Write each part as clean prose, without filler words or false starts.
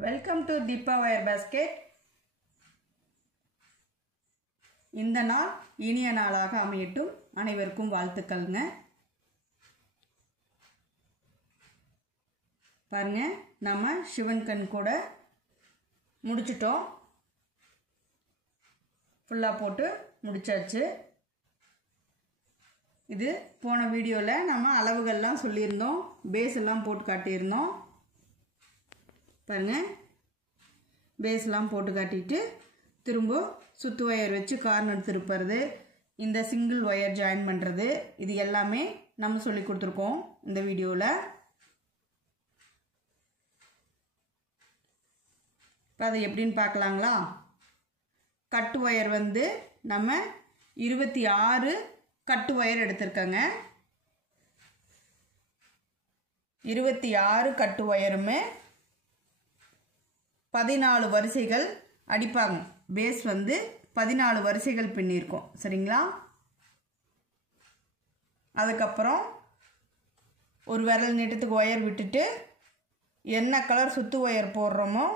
Welcome to Deepa Wire Basket. இந்த நாள் இனிய நாளாக அமையட்டும். அனைவருக்கும் வாழ்த்துக்கள்ங்க. பாருங்க, நம்ம சிவன் கண் கூட முடிச்சிட்டோம். ஃபுல்லா போட்டு முடிச்சாச்சு. இது போன வீடியோவில் நம்ம அளவுகள்லாம் சொல்லியிருந்தோம், பேஸ் எல்லாம் போட்டு காட்டியிருந்தோம். பாருங்க, பேஸ்லாம் போட்டு காட்டிட்டு திரும்ப சுத்து ஒயர் வச்சு கார்னர் திருப்புறது, இந்த சிங்கிள் ஒயர் ஜாயின் பண்ணுறது, இது எல்லாமே நம்ம சொல்லி கொடுத்துருக்கோம் இந்த வீடியோவில். இப்போ அதை எப்படின்னு பார்க்கலாங்களா? கட்டு ஒயர் வந்து நம்ம 26 கட்டு ஒயர் எடுத்திருக்கங்க. 26 கட்டு ஒயருமே 14 வரிசைகள் அடிப்பாங்க. பேஸ் வந்து 14 வரிசைகள் பின்னிருக்கோம், சரிங்களா? அதுக்கப்புறம் ஒரு விரல் நீட்டத்துக்கு ஒயர் விட்டுட்டு என்ன கலர் சுத்து ஒயர் போடுறோமோ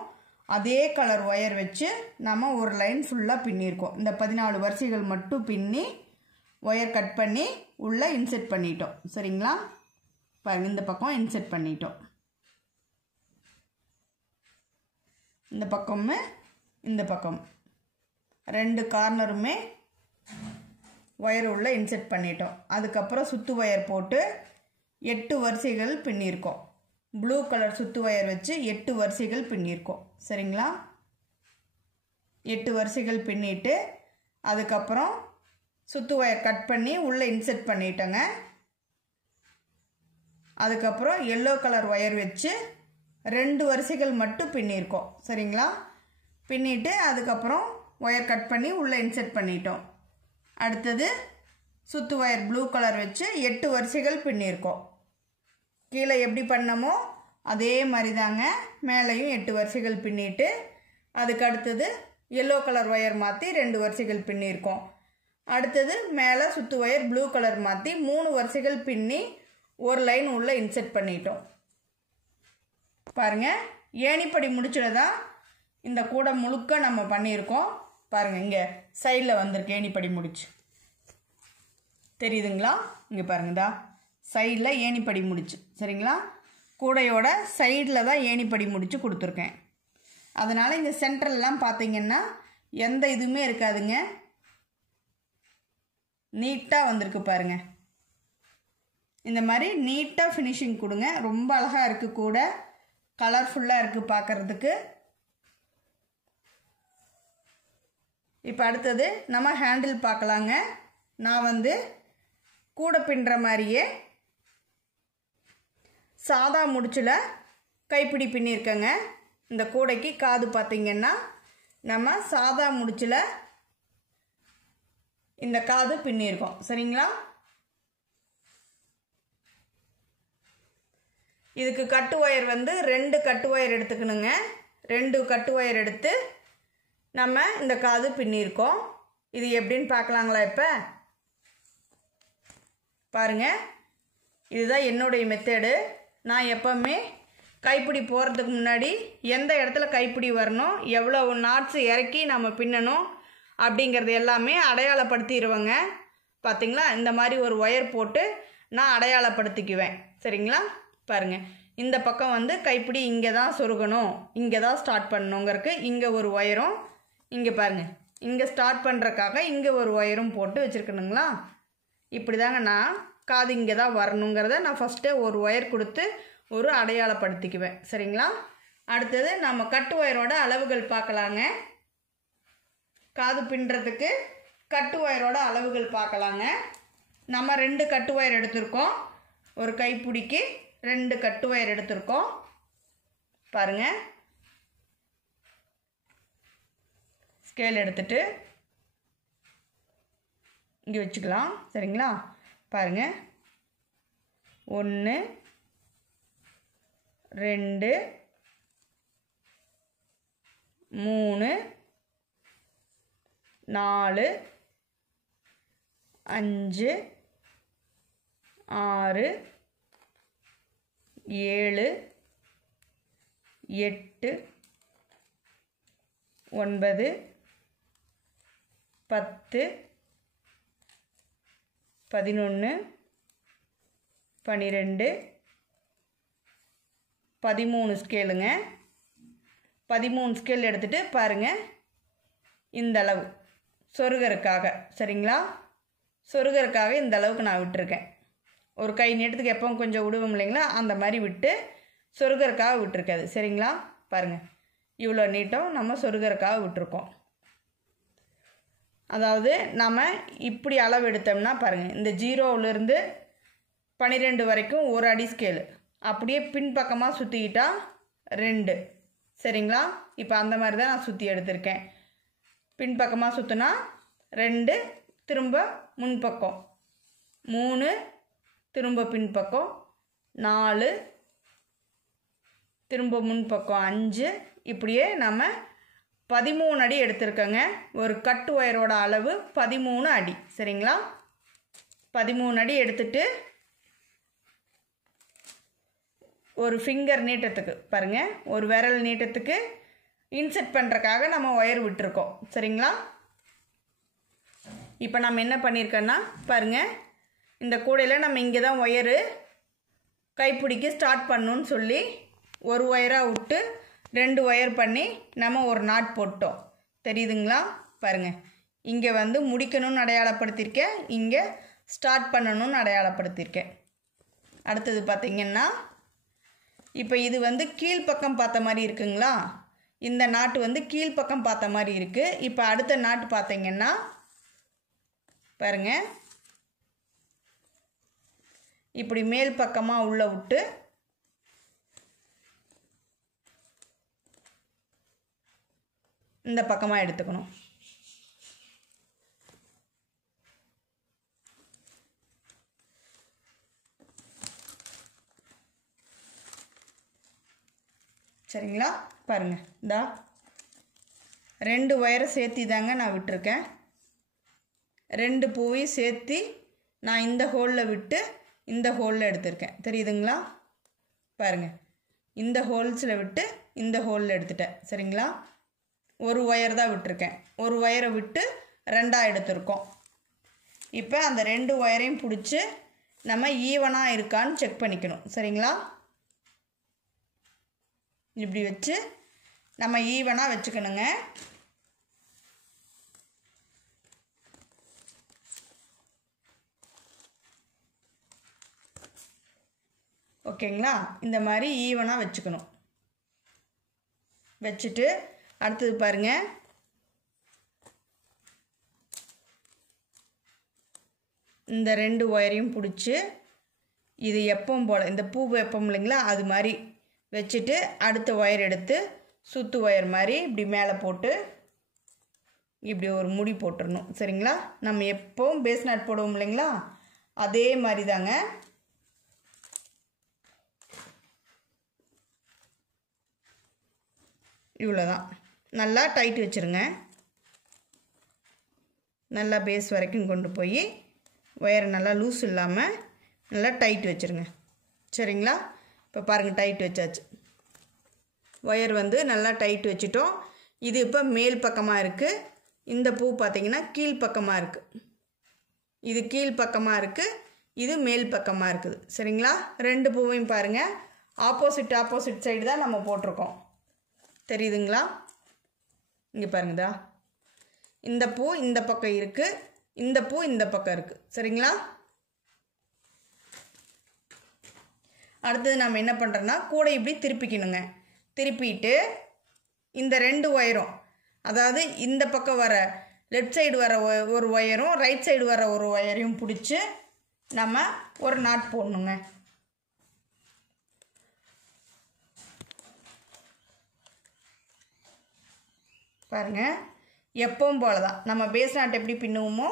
அதே கலர் ஒயர் வச்சு நம்ம ஒரு லைன் ஃபுல்லாக பின்னிருக்கோம். இந்த 14 வரிசைகள் மட்டும் பின்னி ஒயர் கட் பண்ணி உள்ளே இன்செர்ட் பண்ணிட்டோம், சரிங்களா? பாருங்க, இந்த பக்கம் இன்செர்ட் பண்ணிட்டோம். இந்த பக்கமும் இந்த பக்கம் ரெண்டு கார்னருமே ஒயர் உள்ள இன்செர்ட் பண்ணிட்டோம். அதுக்கப்புறம் சுத்து ஒயர் போட்டு 8 வரிசைகள் பின்னிருக்கோம். ப்ளூ கலர் சுத்து ஒயர் வச்சு 8 வரிசைகள் பின்னிருக்கோம், சரிங்களா? 8 வரிசைகள் பின்னிட்டு அதுக்கப்புறம் சுத்து ஒயர் கட் பண்ணி உள்ளே இன்செர்ட் பண்ணிட்டோங்க. அதுக்கப்புறம் எல்லோ கலர் ஒயர் வச்சு 2 வரிசைகள் மட்டும் பின்னிருக்கோம், சரிங்களா? பின்னிட்டு அதுக்கப்புறம் ஒயர் கட் பண்ணி உள்ளே இன்செர்ட் பண்ணிட்டோம். அடுத்தது சுத்து ஒயர் ப்ளூ கலர் வச்சு 8 வரிசைகள் பின்னிருக்கோம். கீழே எப்படி பண்ணமோ அதே மாதிரி தாங்க மேலேயும் 8 வரிசைகள் பின்னிட்டு அதுக்கு அடுத்தது எல்லோ கலர் ஒயர் மாற்றி 2 வரிசைகள் பின்னிருக்கோம். அடுத்தது மேலே சுத்து ஒயர் ப்ளூ கலர் மாற்றி 3 வரிசைகள் பின்னி ஒரு லைன் உள்ளே இன்செர்ட் பண்ணிட்டோம். பாருங்க, ஏணிப்படி முடிச்சுதான் இந்த கூடை முழுக்க நம்ம பண்ணியிருக்கோம். பாருங்க, இங்கே சைடில் வந்திருக்கு ஏணிப்படி முடிச்சு, தெரியுதுங்களா? இங்கே பாருங்கதா சைடில் ஏணிப்படி முடிச்சு, சரிங்களா? கூடையோட சைடில் தான் ஏணிப்படி முடிச்சு கொடுத்துருக்கேன். அதனால் இந்த சென்டர்லாம் பார்த்தீங்கன்னா எந்த இதுவுமே இருக்காதுங்க, நீட்டாக வந்திருக்கு. பாருங்க, இந்த மாதிரி நீட்டாக ஃபினிஷிங் கொடுங்க. ரொம்ப அழகாக இருக்குது, கூட கலர்ஃபுல்லாக இருக்குது பார்க்குறதுக்கு. இப்போ அடுத்தது நம்ம ஹேண்டில் பார்க்கலாங்க. நான் வந்து கூடை பின்னுற மாதிரியே சாதா முடிச்சில் கைப்பிடி பின்னிருக்கேங்க. இந்த கூடைக்கு காது பார்த்திங்கன்னா நம்ம சாதா முடிச்சில் இந்த காது பின்னிருக்கோம், சரிங்களா? இதுக்கு கட்டு ஒயர் வந்து 2 கட்டு ஒயர் எடுத்துக்கணுங்க. 2 கட்டு ஒயர் எடுத்து நம்ம இந்த காது பின்னிருக்கோம். இது எப்படின்னு பார்க்கலாங்களா? இப்போ பாருங்க, இதுதான் என்னுடைய மெத்தேடு. நான் எப்போவுமே கைப்பிடி போகிறதுக்கு முன்னாடி எந்த இடத்துல கைப்பிடி வரணும், எவ்வளோ நாட்ஸ் இறக்கி நம்ம பின்னணும் அப்படிங்கிறது எல்லாமே அடையாளப்படுத்திடுவேங்க. பார்த்திங்களா? இந்த மாதிரி ஒரு ஒயர் போட்டு நான் அடையாளப்படுத்திக்குவேன், சரிங்களா? பாருங்கள், இந்த பக்கம் வந்து கைப்பிடி இங்கே தான் சொருகணும், இங்கே தான் ஸ்டார்ட் பண்ணணுங்கிறதுக்கு இங்கே ஒரு ஒயரும், இங்கே பாருங்கள் இங்கே ஸ்டார்ட் பண்ணுறக்காக இங்கே ஒரு ஒயரும் போட்டு வச்சுருக்கணுங்களா? இப்படி தாங்க நான் காது இங்கே தான் வரணுங்கிறத நான் ஃபஸ்ட்டே ஒரு ஒயர் கொடுத்து ஒரு அடையாளப்படுத்திக்குவேன், சரிங்களா? அடுத்தது நம்ம கட்டு ஒயரோட அளவுகள் பார்க்கலாங்க. காது பின்னுறதுக்கு கட்டு ஒயரோட அளவுகள் பார்க்கலாங்க. நம்ம 2 கட்டு ஒயர் எடுத்திருக்கோம். ஒரு கைப்பிடிக்கு 2 கட்டு ஒயர் எடுத்திருக்கோம். பாருங்க, ஸ்கேல் எடுத்துட்டு இங்கே வச்சுக்கலாம், சரிங்களா? பாருங்க, 1 2 3 4 5 6 7 8 9 10 11 12 13 ஸ்கேலுங்க. 13 ஸ்கேல் எடுத்துகிட்டு பாருங்கள், இந்த அளவு சொருகருக்காக, சரிங்களா? சொருகருக்காக இந்த அளவுக்கு நான் விட்டுருக்கேன். ஒரு கை நீட்டத்துக்கு எப்பவும் கொஞ்சம் விடுவோம் இல்லைங்களா, அந்த மாதிரி விட்டு சொருகருக்காக விட்டுருக்காது, சரிங்களா? பாருங்கள், இவ்வளோ நீட்டம் நம்ம சொருகருக்காக விட்டுருக்கோம். அதாவது நம்ம இப்படி அளவு எடுத்தோம்னா பாருங்கள், இந்த 0லேருந்து 12 வரைக்கும் 1 அடி ஸ்கேலு, அப்படியே பின்பக்கமாக சுற்றிக்கிட்டா 2, சரிங்களா? இப்போ அந்த மாதிரி தான் நான் சுற்றி எடுத்திருக்கேன். பின்பக்கமாக சுற்றினா 2, திரும்ப முன்பக்கம் 3, திரும்ப பின்பக்கம் 4, திரும்ப முன்பக்கம் 5, இப்படியே நம்ம 13 அடி எடுத்திருக்கோங்க. ஒரு கட்டு ஒயரோட அளவு 13 அடி, சரிங்களா? 13 அடி எடுத்துட்டு ஒரு ஃபிங்கர் நீட்டத்துக்கு பாருங்கள், ஒரு விரல் நீட்டத்துக்கு இன்செர்ட் பண்ணுறக்காக நம்ம ஒயர் விட்டுருக்கோம், சரிங்களா? இப்போ நம்ம என்ன பண்ணியிருக்கோன்னா பாருங்கள், இந்த கூடையில் நம்ம இங்கே தான் ஒயரு கைப்பிடிக்கு ஸ்டார்ட் பண்ணணுன்னு சொல்லி ஒரு ஒயராக விட்டு 2 ஒயர் பண்ணி நம்ம ஒரு நாட் போட்டோம், தெரியுதுங்களா? பாருங்கள், இங்கே வந்து முடிக்கணும்னு அடையாளப்படுத்தியிருக்கேன், இங்கே ஸ்டார்ட் பண்ணணும்னு அடையாளப்படுத்தியிருக்கேன். அடுத்தது பார்த்திங்கன்னா, இப்போ இது வந்து கீழ்ப்பக்கம் பார்த்த மாதிரி இருக்குங்களா, இந்த நாட்டு வந்து கீழ்ப்பக்கம் பார்த்த மாதிரி இருக்குது. இப்போ அடுத்த நாட்டு பார்த்திங்கன்னா பாருங்கள், இப்படி மேல் பக்கமாக உள்ளே விட்டு இந்த பக்கமாக எடுத்துக்கணும். சரிங்களா? பாருங்கள், இந்தா 2 ஒயரை சேர்த்தி தாங்க நான் விட்டுருக்கேன். 2 பூவையும் சேர்த்து நான் இந்த ஹோலில் விட்டு இந்த ஹோலில் எடுத்திருக்கேன், தெரியுதுங்களா? பாருங்கள், இந்த ஹோல்ஸில் விட்டு இந்த ஹோலில் எடுத்துட்டேன், சரிங்களா? ஒரு ஒயர் தான் விட்டுருக்கேன், ஒரு ஒயரை விட்டு 2ஆக எடுத்திருக்கோம். இப்போ அந்த 2 ஒயரையும் பிடிச்சி நம்ம ஈவனாக இருக்கான்னு செக் பண்ணிக்கணும், சரிங்களா? இப்படி வச்சு நம்ம ஈவனாக வச்சுக்கணுங்க. ஓகேங்களா? இந்த மாதிரி ஈவனாக வச்சுக்கணும். வச்சுட்டு அடுத்தது பாருங்கள், இந்த 2 ஒயரையும் பிடிச்சி இது எப்பவும் போல் இந்த பூ வைப்போம் இல்லைங்களா, அது மாதிரி வச்சுட்டு அடுத்த ஒயர் எடுத்து சுத்து ஒயர் மாதிரி இப்படி மேலே போட்டு இப்படி ஒரு முடி போட்டுடணும், சரிங்களா? நம்ம எப்பவும் பேஸ் நாட் போடுவோம் இல்லைங்களா, அதே மாதிரி தாங்க. இவ்வளோதான். நல்லா டைட் வச்சுருங்க. நல்லா பேஸ் வரைக்கும் கொண்டு போய் ஒயரை நல்லா லூஸ் இல்லாமல் நல்லா டைட் வச்சுருங்க, சரிங்களா? இப்போ பாருங்கள், டைட் வச்சாச்சு. ஒயர் வந்து நல்லா டைட் வச்சுட்டோம். இது இப்போ மேல் பக்கமாக இருக்குது. இந்த பூ பார்த்திங்கன்னா கீழ்ப்பக்கமாக இருக்குது. இது கீழ்ப்பக்கமாக இருக்குது, இது மேல் பக்கமாக இருக்குது, சரிங்களா? 2 பூவையும் பாருங்கள், ஆப்போசிட் சைடு தான் நம்ம போட்டிருக்கோம், தெரியுதுங்களா? இங்கே பாருங்கதா, இந்த பூ இந்த பக்கம் இருக்குது, இந்த பூ இந்த பக்கம் இருக்குது, சரிங்களா? அடுத்தது நம்ம என்ன பண்ணுறோன்னா கூட இப்படி திருப்பிக்கணுங்க. திருப்பிட்டு இந்த 2 ஒயரும், அதாவது இந்த பக்கம் வர லெஃப்ட் சைடு வர ஒரு ஒயரும் ரைட் சைடு வர ஒரு ஒயரையும் பிடிச்சி நம்ம ஒரு நாட் போடணுங்க. பாருங்கள், எப்பவும் போல தான் நம்ம பேஸ் நாட் எப்படி பின்னுவோமோ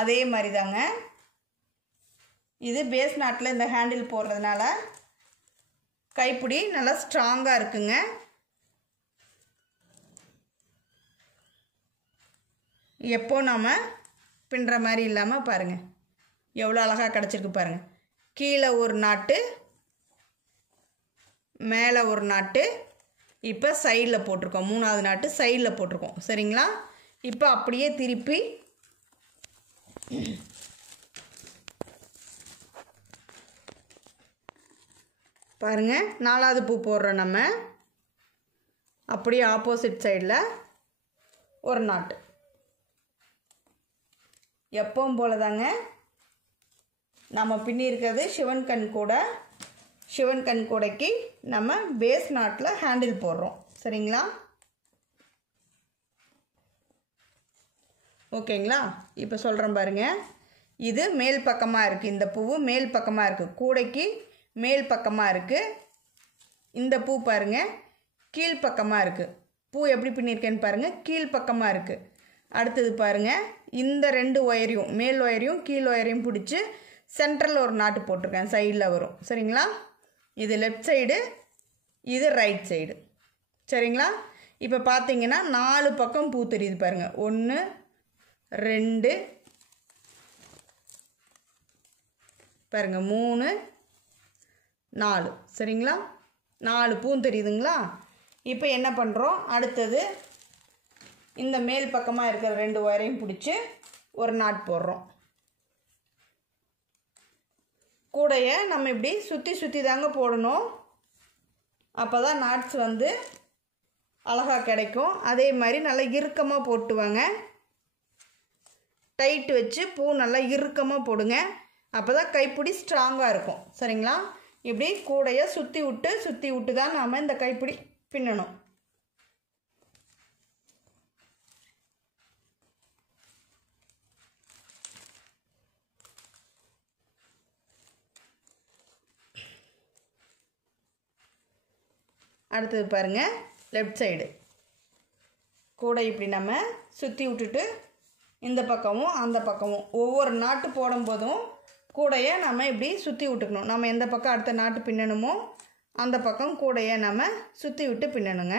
அதே மாதிரி தாங்க. இது பேஸ் நாட்டில் இந்த ஹேண்டில் போடுறதுனால கைப்பிடி நல்லா ஸ்ட்ராங்காக இருக்குங்க. எப்போ நம்ம பின்னுற மாதிரி இல்லாமல் பாருங்கள் எவ்வளோ அழகாக கிடச்சிருக்கு பாருங்கள். கீழே ஒரு நாட்டு, மேலே ஒரு நாட்டு, இப்போ சைடில் போட்டிருக்கோம், 3வது நாட்டு சைடில் போட்டிருக்கோம். சரிங்களா? இப்போ அப்படியே திருப்பி பாருங்கள், 4வது பூ போடுறோம். நம்ம அப்படியே ஆப்போசிட் சைடில் ஒரு நாட்டு. எப்பவும் போல தாங்க நம்ம பின்னிருக்கிறது சிவன் கண் கூடைக்கு நம்ம பேஸ் நாட்டில் ஹேண்டில் போடுறோம். சரிங்களா? ஓகேங்களா? இப்போ சொல்கிறேன் பாருங்கள். இது மேல் பக்கமாக இருக்குது, இந்த பூவு மேல் பக்கமாக இருக்குது, கூடைக்கு மேல் பக்கமாக இருக்குது. இந்த பூ பாருங்கள் கீழ்ப்பக்கமாக இருக்குது. பூ எப்படி பின்னிருக்கேன்னு பாருங்கள், கீழ்ப்பக்கமாக இருக்குது. அடுத்தது பாருங்கள், இந்த 2 ஒயரையும் மேல் ஒயரையும் கீழ் ஒயரையும் பிடிச்சி சென்டரில் ஒரு நாட்டு போட்டிருக்கேன், சைடில் வரும். சரிங்களா? இது லெஃப்ட் சைடு, இது ரைட் சைடு. சரிங்களா? இப்போ பார்த்தீங்கன்னா 4 பக்கம் பூ தெரியுது பாருங்கள். 1 2 பாருங்கள், 3 4. சரிங்களா? 4 பூ தெரியுதுங்களா? இப்போ என்ன பண்ணுறோம், அடுத்தது இந்த மேல் பக்கமாக இருக்கிற 2 ஒயரையும் பிடிச்சி ஒரு நாட் போடுறோம். கூடையை நம்ம இப்படி சுற்றி சுற்றி தாங்க போடணும். அப்போ தான் நாட்ஸ் வந்து அழகாக கிடைக்கும். அதே மாதிரி நல்லா இறுக்கமாக போட்டுவாங்க. டைட் வச்சு பூ நல்லா இறுக்கமாக போடுங்க. அப்போ தான் கைப்பிடி ஸ்ட்ராங்காக இருக்கும். சரிங்களா? இப்படி கூடையை சுற்றி விட்டு தான் நாம் இந்த கைப்பிடி பின்னணும். அடுத்தது பாருங்கள், லெஃப்ட் சைடு கூடை இப்படி நம்ம சுற்றி விட்டுட்டு இந்த பக்கமும் அந்த பக்கமும் ஒவ்வொரு நாட்டு போடும்போதும் கூடையை நம்ம இப்படி சுற்றி விட்டுக்கணும். நம்ம எந்த பக்கம் அடுத்த நாட்டு பின்னணுமோ அந்த பக்கம் கூடையை நம்ம சுற்றி விட்டு பின்னணுங்க.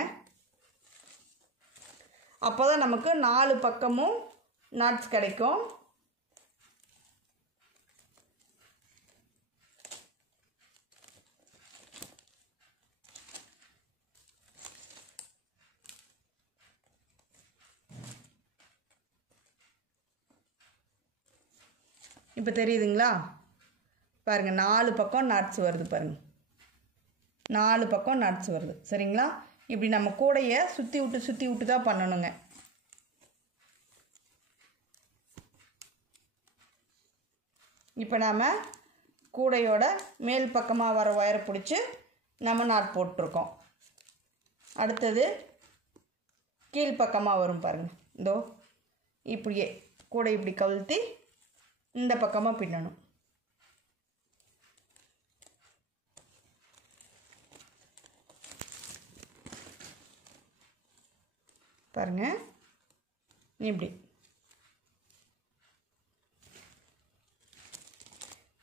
அப்போ தான் நமக்கு 4 பக்கமும் நாட்ஸ் கிடைக்கும். இப்போ தெரியுதுங்களா? பாருங்கள், 4 பக்கம் நாட்ஸ் வருது பாருங்கள், 4 பக்கம் நாட்ஸ் வருது. சரிங்களா? இப்படி நம்ம கூடையை சுற்றி விட்டு தான் பண்ணணுங்க. இப்போ நாம் கூடையோட மேல் பக்கமாக வர ஒயரை பிடிச்சி நம்ம நாட் போட்டிருக்கோம். அடுத்தது கீழ்ப்பக்கமாக வரும் பாருங்கள். இதோ இப்படியே கூடை இப்படி கவுழ்த்தி இந்த பக்கமாக பின்னணும். பாருங்க, இப்படி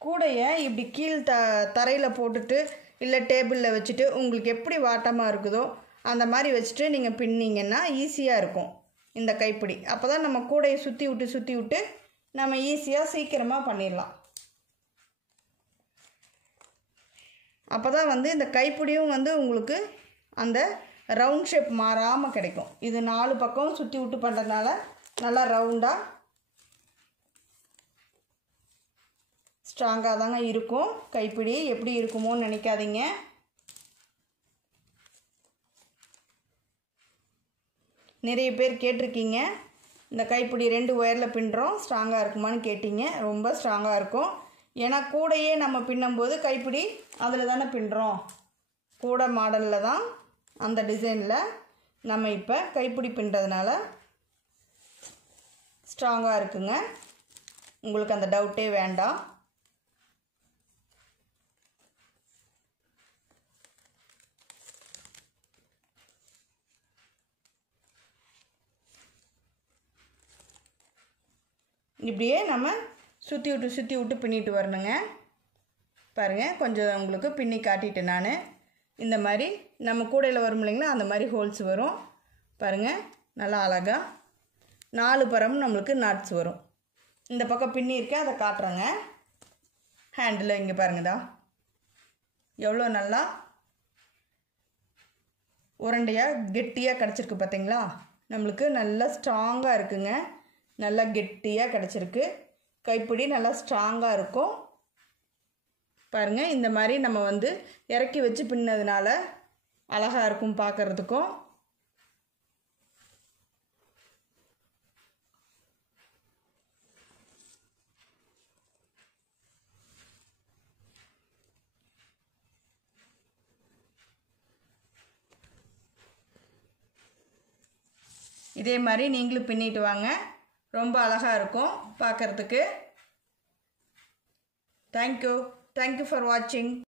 கூடையை இப்படி கீழ் தரையில் போட்டுட்டு இல்லை டேபிளில் வச்சுட்டு உங்களுக்கு எப்படி வாட்டமாக இருக்குதோ அந்த மாதிரி வச்சுட்டு நீங்கள் பின்னிங்கன்னா ஈஸியாக இருக்கும் இந்த கைப்பிடி. அப்போ தான் நம்ம கூடையை சுற்றி விட்டு நம்ம ஈஸியாக சீக்கிரமாக பண்ணிடலாம். அப்போ தான் வந்து இந்த கைப்பிடியும் வந்து உங்களுக்கு அந்த ரவுண்ட் ஷேப் மாறாமல் கிடைக்கும். இது 4 பக்கம் சுற்றி விட்டு பண்ணுறதுனால நல்லா ரவுண்டாக ஸ்ட்ராங்காக தாங்க இருக்கும். கைப்பிடி எப்படி இருக்குமோன்னு நினைக்காதீங்க. நிறைய பேர் கேட்டிருக்கீங்க, இந்த கைப்பிடி 2 ஒயரில் பின்னுறோம் ஸ்ட்ராங்காக இருக்குமான்னு கேட்டிங்க. ரொம்ப ஸ்ட்ராங்காக இருக்கும். ஏன்னா கூடையே நம்ம பின்னும்போது கைப்பிடி அதில் தானே பின்னுறோம். கூடை மாடலில் தான் அந்த டிசைனில் நம்ம இப்போ கைப்பிடி பின்னுறதுனால ஸ்ட்ராங்காக இருக்குங்க. உங்களுக்கு அந்த டவுட்டே வேண்டாம். இப்படியே நம்ம சுற்றி விட்டு பின்னிட்டு வரணுங்க. பாருங்கள், கொஞ்சம் உங்களுக்கு பின்னி காட்டிட்டேன் நான். இந்த மாதிரி நம்ம கூடையில் வரும் இல்லைங்களா, அந்த மாதிரி ஹோல்ஸ் வரும். பாருங்கள், நல்லா அழகாக 4 பரமும் நம்மளுக்கு நாட்ஸ் வரும். இந்த பக்கம் பின்னியிருக்கேன், அதை காட்டுறேங்க. ஹேண்டில் இங்கே பாருங்கடா, எவ்வளோ நல்லா உருண்டையாக கெட்டியாக கிடச்சிருக்கு பார்த்தீங்களா? நம்மளுக்கு நல்லா ஸ்ட்ராங்காக இருக்குங்க. நல்லா கெட்டியாக கிடச்சிருக்கு. கைப்பிடி நல்லா ஸ்ட்ராங்காக இருக்கும் பாருங்கள். இந்த மாதிரி நம்ம வந்து இறக்கி வச்சு பின்னதுனால அழகாக இருக்கும் பார்க்குறதுக்கும். இதே மாதிரி நீங்களும் பின்னிட்டு வாங்க. ரொம்ப அழகாக இருக்கும் பார்க்குறதுக்கு. தேங்க்யூ ஃபார் வாட்சிங்.